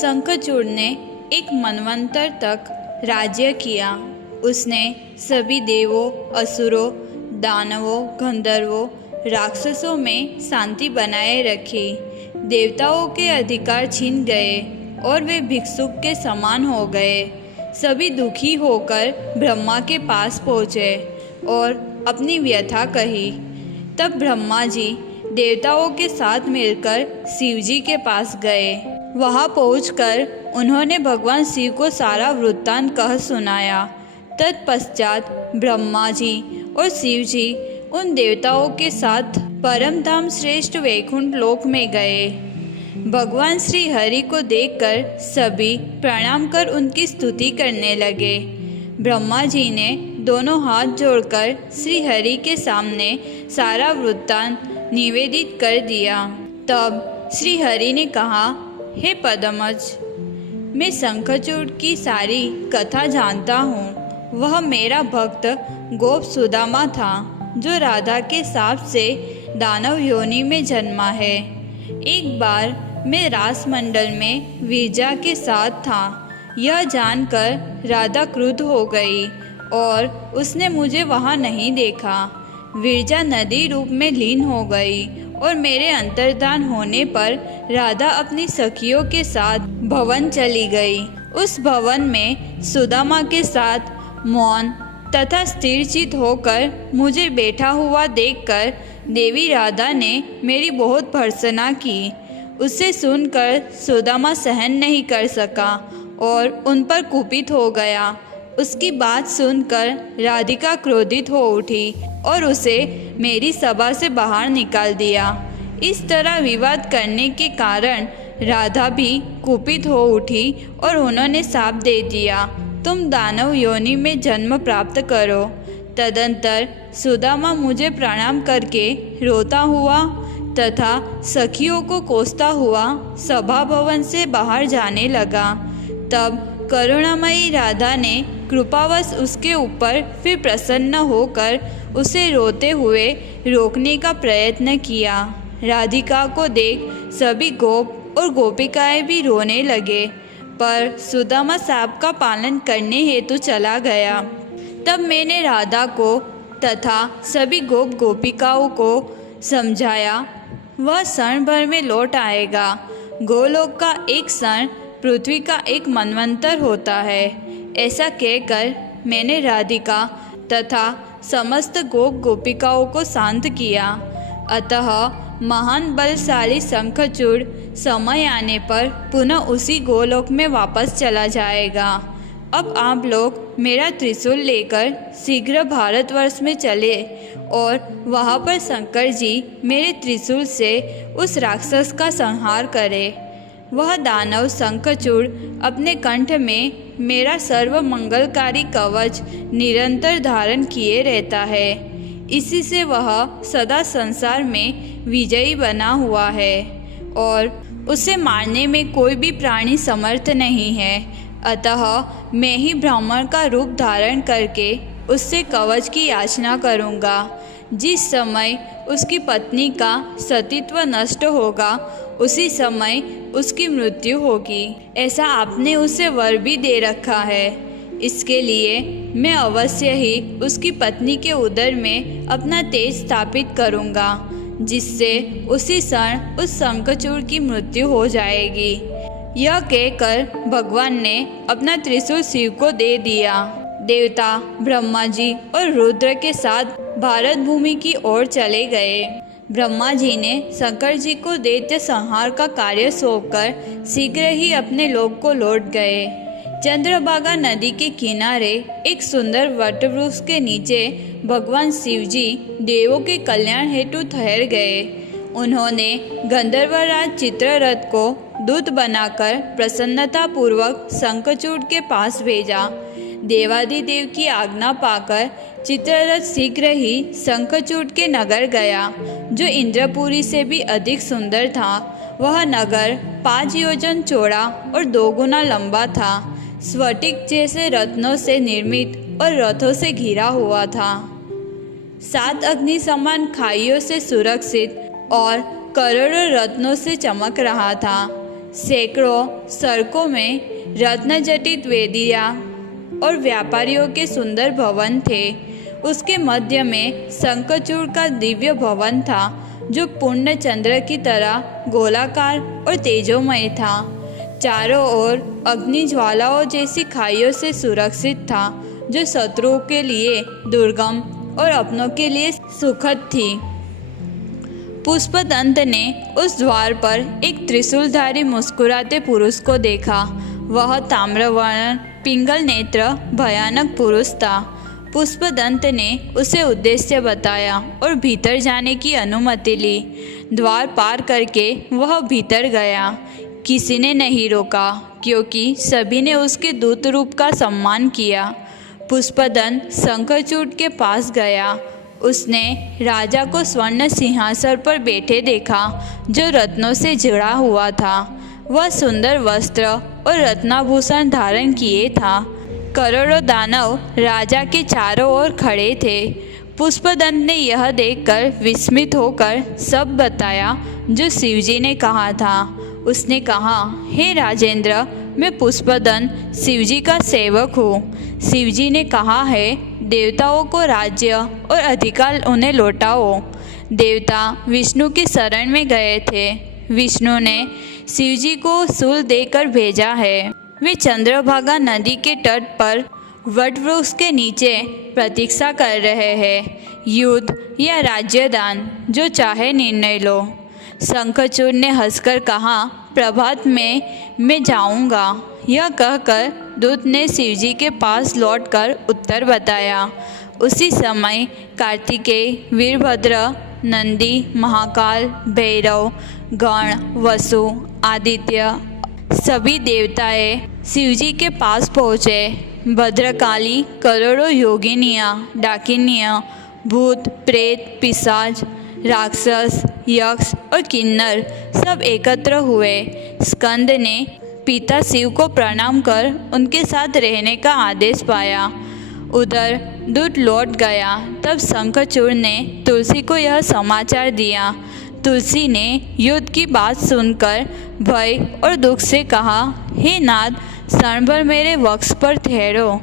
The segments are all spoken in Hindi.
शंखचूड़ ने एक मनवंतर तक राज्य किया। उसने सभी देवों, असुरों, दानवों, गंधर्वों, राक्षसों में शांति बनाए रखी। देवताओं के अधिकार छिन गए और वे भिक्षुक के समान हो गए। सभी दुखी होकर ब्रह्मा के पास पहुँचे और अपनी व्यथा कही। तब ब्रह्मा जी देवताओं के साथ मिलकर शिव जी के पास गए। वहां पहुंचकर उन्होंने भगवान शिव को सारा वृत्तांत कह सुनाया। तत्पश्चात ब्रह्मा जी और शिव जी उन देवताओं के साथ परम धाम श्रेष्ठ वैकुंठ लोक में गए। भगवान श्री हरि को देखकर सभी प्रणाम कर उनकी स्तुति करने लगे। ब्रह्मा जी ने दोनों हाथ जोड़कर श्री हरि के सामने सारा वृत्तांत निवेदित कर दिया। तब श्री हरि ने कहा, हे पद्मज, मैं शंखचूड़ की सारी कथा जानता हूँ। वह मेरा भक्त गोप सुदामा था, जो राधा के शाप से दानव योनि में जन्मा है। एक बार मैं रासमंडल में विरजा के साथ था। यह जानकर राधा क्रुद्ध हो गई और उसने मुझे वहाँ नहीं देखा। विरजा नदी रूप में लीन हो गई और मेरे अंतर्धान होने पर राधा अपनी सखियों के साथ भवन चली गई। उस भवन में सुदामा के साथ मौन तथा स्थिरचित होकर मुझे बैठा हुआ देखकर देवी राधा ने मेरी बहुत भर्त्सना की। उसे सुनकर सुदामा सहन नहीं कर सका और उन पर कुपित हो गया। उसकी बात सुनकर राधिका क्रोधित हो उठी और उसे मेरी सभा से बाहर निकाल दिया। इस तरह विवाद करने के कारण राधा भी कुपित हो उठी और उन्होंने शाप दे दिया, तुम दानव योनि में जन्म प्राप्त करो। तदंतर सुदामा मुझे प्रणाम करके रोता हुआ तथा सखियों को कोसता हुआ सभा भवन से बाहर जाने लगा। तब करुणामयी राधा ने कृपावश उसके ऊपर फिर प्रसन्न होकर उसे रोते हुए रोकने का प्रयत्न किया। राधिका को देख सभी गोप और गोपिकाएं भी रोने लगे, पर सुदामा शाप का पालन करने हेतु चला गया। तब मैंने राधा को तथा सभी गोप गोपिकाओं को समझाया, वह क्षण भर में लौट आएगा। गोलोक का एक क्षण पृथ्वी का एक मनवंतर होता है। ऐसा कहकर मैंने राधिका तथा समस्त गोप गोपिकाओं को शांत किया। अतः महान बलशाली शंखचूड़ समय आने पर पुनः उसी गोलोक में वापस चला जाएगा। अब आप लोग मेरा त्रिशूल लेकर शीघ्र भारतवर्ष में चले और वहाँ पर शंकर जी मेरे त्रिशूल से उस राक्षस का संहार करें। वह दानव शंखचूड़ अपने कंठ में मेरा सर्व मंगलकारी कवच निरंतर धारण किए रहता है। इसी से वह सदा संसार में विजयी बना हुआ है और उसे मारने में कोई भी प्राणी समर्थ नहीं है। अतः मैं ही ब्राह्मण का रूप धारण करके उससे कवच की याचना करूँगा। जिस समय उसकी पत्नी का सतीत्व नष्ट होगा उसी समय उसकी मृत्यु होगी। ऐसा आपने उसे वर भी दे रखा है। इसके लिए मैं अवश्य ही उसकी पत्नी के उदर में अपना तेज स्थापित करूँगा, जिससे उसी क्षण उस शंखचूड़ की मृत्यु हो जाएगी। यह कहकर भगवान ने अपना त्रिशूल शिव को दे दिया। देवता ब्रह्मा जी और रुद्र के साथ भारत भूमि की ओर चले गए। ब्रह्मा जी ने शंकर जी को दैत्य संहार का कार्य सौंपकर शीघ्र ही अपने लोक को लौट गए। चंद्रभागा नदी के किनारे एक सुंदर वटवृक्ष के नीचे भगवान शिव जी देवों के कल्याण हेतु ठहर गए। उन्होंने गंधर्वराज चित्ररथ को दूत बनाकर प्रसन्नतापूर्वक शंखचूड़ के पास भेजा। देवादिदेव की आज्ञा पाकर चित्ररथ शीघ्र ही शंखचूड़ के नगर गया, जो इंद्रपुरी से भी अधिक सुंदर था। वह नगर 5 योजन चौड़ा और 2 गुना लंबा था। स्फटिक जैसे रत्नों से निर्मित और रथों से घिरा हुआ था। 7 अग्नि समान खाइयों से सुरक्षित और करोड़ों रत्नों से चमक रहा था। सैकड़ों सड़कों में रत्नजटित वेदियाँ और व्यापारियों के सुंदर भवन थे। उसके मध्य में शंखचूड़ का दिव्य भवन था, जो पूर्ण चंद्र की तरह गोलाकार और तेजोमय था। चारों ओर अग्नि ज्वालाओं जैसी खाइयों से सुरक्षित था, जो शत्रुओं के लिए दुर्गम और अपनों के लिए सुखद थी। पुष्पदंत ने उस द्वार पर एक त्रिशूलधारी मुस्कुराते पुरुष को देखा। वह ताम्रवर्ण पिंगल नेत्र भयानक पुरुष था। पुष्पदंत ने उसे उद्देश्य बताया और भीतर जाने की अनुमति ली। द्वार पार करके वह भीतर गया। किसी ने नहीं रोका, क्योंकि सभी ने उसके दूत रूप का सम्मान किया। पुष्पदंत शंखचूड़ के पास गया। उसने राजा को स्वर्ण सिंहासन पर बैठे देखा, जो रत्नों से जड़ा हुआ था। वह सुंदर वस्त्र और रत्नाभूषण धारण किए था। करोड़ों दानव राजा के चारों ओर खड़े थे। पुष्पदंत ने यह देखकर विस्मित होकर सब बताया जो शिवजी ने कहा था। उसने कहा, हे राजेंद्र, मैं पुष्पदंत शिवजी का सेवक हूँ। शिवजी ने कहा है, देवताओं को राज्य और अधिकार उन्हें लौटाओ। देवता विष्णु की शरण में गए थे। विष्णु ने शिवजी को शूल देकर भेजा है। वे चंद्रभागा नदी के तट पर वटवृक्ष के नीचे प्रतीक्षा कर रहे हैं। युद्ध या राज्यदान, जो चाहे निर्णय लो। शंखचूड़ ने हंसकर कहा, प्रभात में मैं जाऊंगा। यह कहकर दूत ने शिवजी के पास लौटकर उत्तर बताया। उसी समय कार्तिकेय, वीरभद्र, नंदी, महाकाल, भैरव, गण, वसु, आदित्य सभी देवताएं शिवजी के पास पहुँचे। भद्रकाली, करोड़ों योगिनियाँ, डाकिनियाँ, भूत, प्रेत, पिशाच, राक्षस, यक्ष और किन्नर सब एकत्र हुए। स्कंद ने पिता शिव को प्रणाम कर उनके साथ रहने का आदेश पाया। उधर दूत लौट गया। तब शंखचूड़ ने तुलसी को यह समाचार दिया। तुलसी ने युद्ध की बात सुनकर भय और दुख से कहा, हे नाथ, क्षण भर मेरे वक्ष पर ठहरो।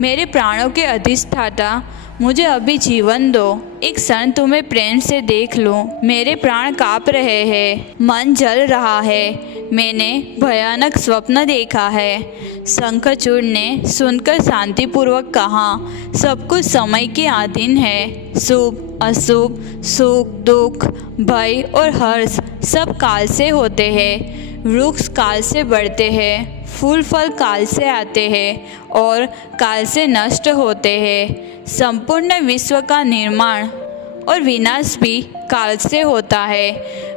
मेरे प्राणों के अधिष्ठाता, मुझे अभी जीवन दो। एक क्षण तुम्हें प्रेम से देख लूं। मेरे प्राण काँप रहे हैं, मन जल रहा है। मैंने भयानक स्वप्न देखा है। शंखचूड़ ने सुनकर शांतिपूर्वक कहा, सब कुछ समय के अधीन है। शुभ अशुभ, सुख दुख, भय और हर्ष सब काल से होते हैं। वृक्ष काल से बढ़ते हैं, फूल फल काल से आते हैं और काल से नष्ट होते हैं। संपूर्ण विश्व का निर्माण और विनाश भी काल से होता है।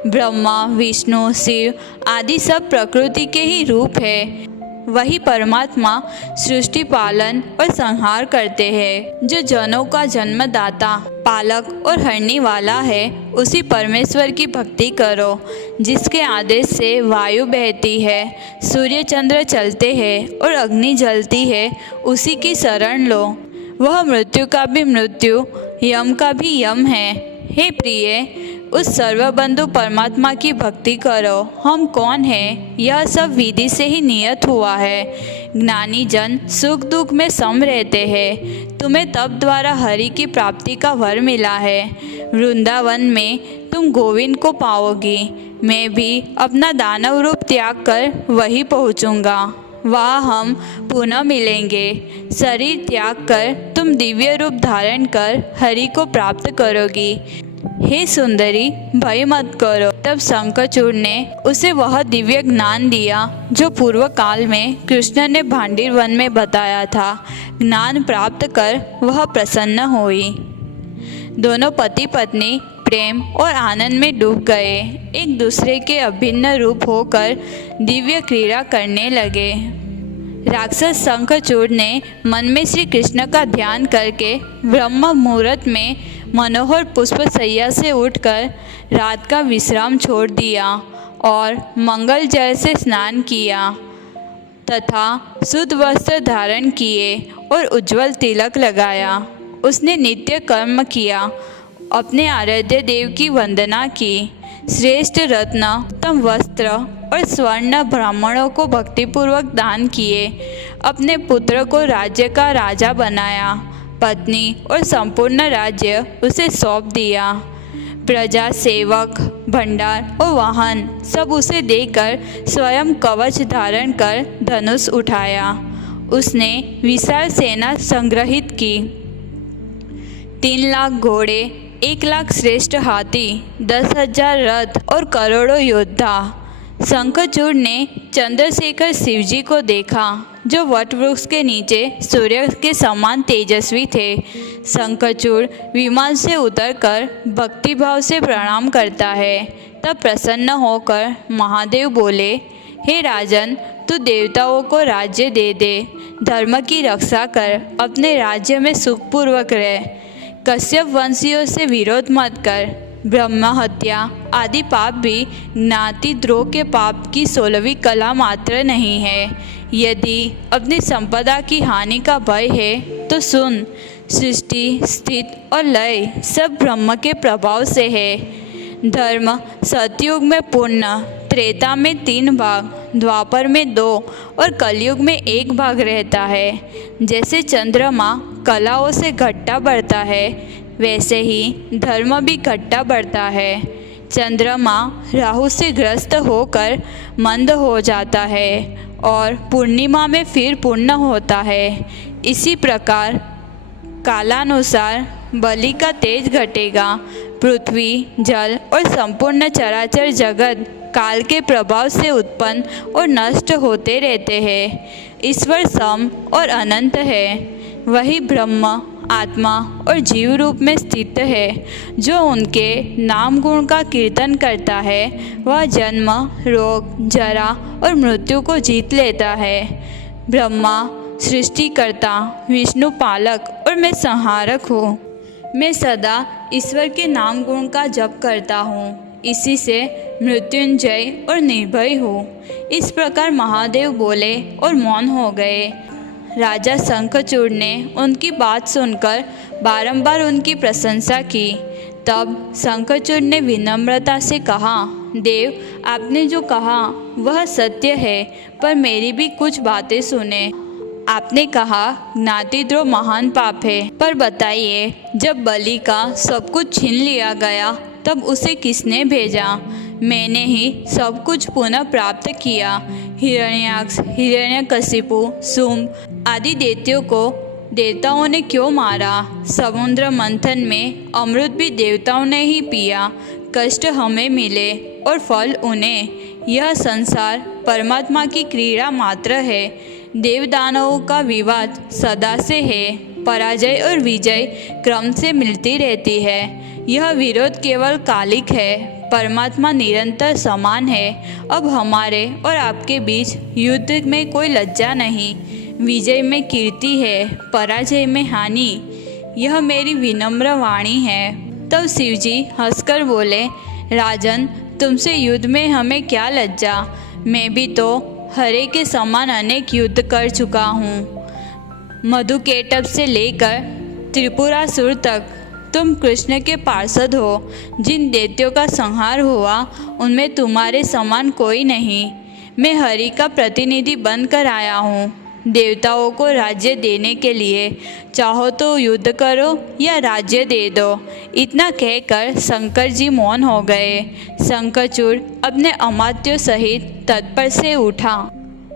ब्रह्मा, विष्णु, शिव आदि सब प्रकृति के ही रूप है। वही परमात्मा सृष्टि पालन और संहार करते हैं। जो जनों का जन्मदाता, पालक और हरने वाला है, उसी परमेश्वर की भक्ति करो। जिसके आदेश से वायु बहती है, सूर्य चंद्र चलते हैं और अग्नि जलती है, उसी की शरण लो। वह मृत्यु का भी मृत्यु, यम का भी यम है। हे प्रिय, उस सर्वबंधु परमात्मा की भक्ति करो। हम कौन हैं, यह सब विधि से ही नियत हुआ है। ज्ञानी जन सुख दुख में सम रहते हैं। तुम्हें तप द्वारा हरि की प्राप्ति का वर मिला है। वृंदावन में तुम गोविंद को पाओगी। मैं भी अपना दानव रूप त्याग कर वहीं पहुँचूँगा। वहाँ हम पुनः मिलेंगे। शरीर त्याग कर तुम दिव्य रूप धारण कर हरि को प्राप्त करोगी। हे सुंदरी, भय मत करो। तब शंखचूड़ ने उसे वह दिव्य ज्ञान दिया जो पूर्व काल में कृष्ण ने भांडीर वन में बताया था। ज्ञान प्राप्त कर वह प्रसन्न हुई। दोनों पति पत्नी प्रेम और आनंद में डूब गए। एक दूसरे के अभिन्न रूप होकर दिव्य क्रीड़ा करने लगे। राक्षस शंखचूड़ ने मन में श्री कृष्ण का ध्यान करके ब्रह्म मुहूर्त में मनोहर पुष्प सैया से उठकर रात का विश्राम छोड़ दिया और मंगल जल से स्नान किया तथा शुद्ध वस्त्र धारण किए और उज्जवल तिलक लगाया। उसने नित्य कर्म किया, अपने आराध्य देव की वंदना की। श्रेष्ठ रत्न, उत्तम वस्त्र और स्वर्ण ब्राह्मणों को भक्तिपूर्वक दान किए। अपने पुत्र को राज्य का राजा बनाया। पत्नी और संपूर्ण राज्य उसे सौंप दिया। प्रजा, सेवक, भंडार और वाहन सब उसे देकर स्वयं कवच धारण कर धनुष उठाया। उसने विशाल सेना संग्रहित की। 3 लाख घोड़े, 1 लाख श्रेष्ठ हाथी, 10,000 रथ और करोड़ों योद्धा। शंखचूड़ ने चंद्रशेखर शिवजी को देखा, जो वट वृक्ष के नीचे सूर्य के समान तेजस्वी थे। शंखचूड़ विमान से उतरकर भक्तिभाव से प्रणाम करता है। तब प्रसन्न होकर महादेव बोले, हे राजन, तू देवताओं को राज्य दे दे, धर्म की रक्षा कर, अपने राज्य में सुखपूर्वक रह। कश्यप वंशियों से विरोध मत कर। ब्रह्म हत्या आदि पाप भी ज्ञातिद्रोह के पाप की 16वीं कला मात्र नहीं है। यदि अपनी संपदा की हानि का भय है तो सुन, सृष्टि, स्थिति और लय सब ब्रह्म के प्रभाव से है। धर्म सतयुग में पूर्ण, त्रेता में 3 भाग, द्वापर में 2 और कलयुग में 1 भाग रहता है। जैसे चंद्रमा कलाओं से घटता बढ़ता है, वैसे ही धर्म भी घटता बढ़ता है। चंद्रमा राहु से ग्रस्त होकर मंद हो जाता है और पूर्णिमा में फिर पूर्ण होता है। इसी प्रकार कालानुसार बलि का तेज घटेगा। पृथ्वी, जल और संपूर्ण चराचर जगत काल के प्रभाव से उत्पन्न और नष्ट होते रहते हैं। ईश्वर सम और अनंत है। वही ब्रह्म, आत्मा और जीव रूप में स्थित है। जो उनके नाम गुण का कीर्तन करता है, वह जन्म, रोग, जरा और मृत्यु को जीत लेता है। ब्रह्मा सृष्टिकर्ता, विष्णु पालक और मैं संहारक हूँ। मैं सदा ईश्वर के नाम गुण का जप करता हूँ। इसी से मृत्युंजय और निर्भय हूँ। इस प्रकार महादेव बोले और मौन हो गए। राजा शंखचूड़ ने उनकी बात सुनकर बारंबार उनकी प्रशंसा की। तब शंखचूड़ ने विनम्रता से कहा, देव, आपने जो कहा वह सत्य है, पर मेरी भी कुछ बातें सुने। आपने कहा ज्ञातिद्रोह महान पाप है, पर बताइए, जब बलि का सब कुछ छीन लिया गया तब उसे किसने भेजा? मैंने ही सब कुछ पुनः प्राप्त किया। हिरण्याक्ष, हिरण्यकशिपु, शुंभ आदि दैत्यों को देवताओं ने क्यों मारा? समुद्र मंथन में अमृत भी देवताओं ने ही पिया। कष्ट हमें मिले और फल उन्हें। यह संसार परमात्मा की क्रीड़ा मात्र है। देवदानवों का विवाद सदा से है। पराजय और विजय क्रम से मिलती रहती है। यह विरोध केवल कालिक है। परमात्मा निरंतर समान है। अब हमारे और आपके बीच युद्ध में कोई लज्जा नहीं। विजय में कीर्ति है, पराजय में हानि। यह मेरी विनम्र वाणी है। तब शिवजी हंसकर बोले, राजन, तुमसे युद्ध में हमें क्या लज्जा? मैं भी तो हरे के समान अनेक युद्ध कर चुका हूँ। मधुकेटभ से लेकर त्रिपुरासुर तक तुम कृष्ण के पार्षद हो। जिन दैत्यों का संहार हुआ उनमें तुम्हारे समान कोई नहीं। मैं हरि का प्रतिनिधि बनकर आया हूँ, देवताओं को राज्य देने के लिए। चाहो तो युद्ध करो या राज्य दे दो। इतना कहकर शंकर जी मौन हो गए। शंखचूड़ अपने अमात्यों सहित तत्पर से उठा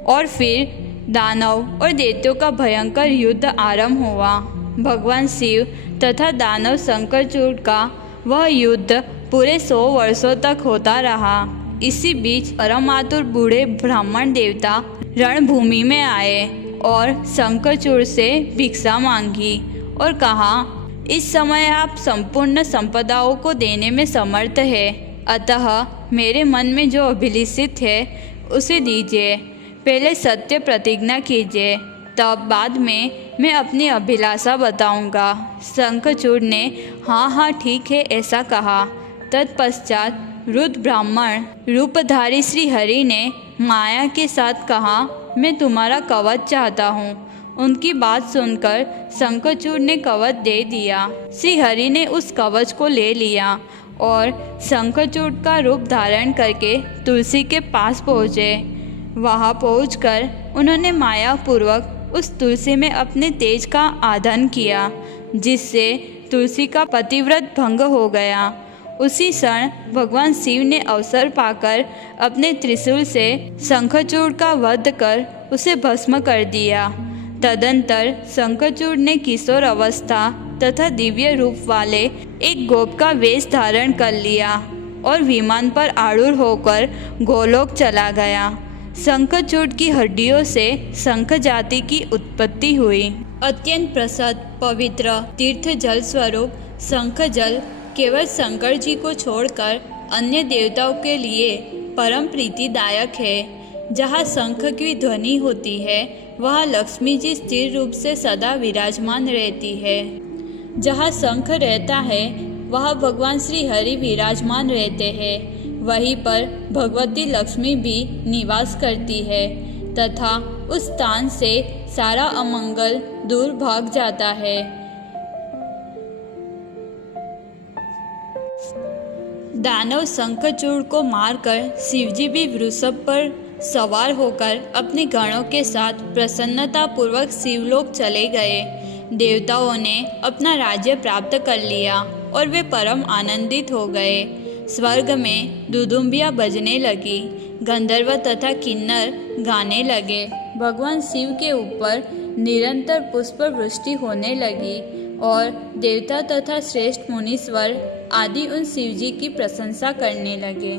और फिर दानव और दैत्यों का भयंकर युद्ध आरंभ हुआ। भगवान शिव तथा दानव शंखचूड़ का वह युद्ध पूरे 100 वर्षों तक होता रहा। इसी बीच परम आतुर बूढ़े ब्राह्मण देवता रणभूमि में आए और शंखचूड़ से भिक्षा मांगी और कहा, इस समय आप संपूर्ण संपदाओं को देने में समर्थ है, अतः मेरे मन में जो अभिलषित है उसे दीजिए। पहले सत्य प्रतिज्ञा कीजिए, तब बाद में मैं अपनी अभिलाषा बताऊंगा। शंखचूड़ ने हाँ हाँ ठीक है ऐसा कहा। तत्पश्चात वृद्ध ब्राह्मण रूपधारी श्री हरि ने माया के साथ कहा, मैं तुम्हारा कवच चाहता हूँ। उनकी बात सुनकर शंखचूड़ ने कवच दे दिया। श्री हरि ने उस कवच को ले लिया और शंखचूड़ का रूप धारण करके तुलसी के पास पहुँचे। वहाँ पहुंचकर उन्होंने मायापूर्वक उस तुलसी में अपने तेज का आधान किया, जिससे तुलसी का पतिव्रत भंग हो गया। उसी क्षण भगवान शिव ने अवसर पाकर अपने त्रिशूल से शंखचूड़ का वध कर उसे भस्म कर दिया। तदंतर शंखचूड़ ने किशोर अवस्था तथा दिव्य रूप वाले एक गोप का वेश धारण कर लिया और विमान पर आरूढ़ होकर गोलोक चला गया। शंखचूड़ की हड्डियों से शंख जाति की उत्पत्ति हुई। अत्यंत प्रसिद्ध पवित्र तीर्थ जल स्वरूप शंख जल केवल शंकर जी को छोड़कर अन्य देवताओं के लिए परम प्रीतिदायक है। जहाँ शंख की ध्वनि होती है वहाँ लक्ष्मी जी स्थिर रूप से सदा विराजमान रहती है। जहाँ शंख रहता है वहाँ भगवान श्री हरि विराजमान रहते हैं। वहीं पर भगवती लक्ष्मी भी निवास करती है तथा उस स्थान से सारा अमंगल दूर भाग जाता है। दानव शंखचूड़ को मारकर शिवजी भी वृषभ पर सवार होकर अपने गणों के साथ प्रसन्नतापूर्वक शिवलोक चले गए। देवताओं ने अपना राज्य प्राप्त कर लिया और वे परम आनंदित हो गए। स्वर्ग में दुदुम्बियाँ बजने लगी, गंधर्व तथा किन्नर गाने लगे। भगवान शिव के ऊपर निरंतर पुष्प वृष्टि होने लगी और देवता तथा श्रेष्ठ मुनीश्वर आदि उन शिवजी की प्रशंसा करने लगे।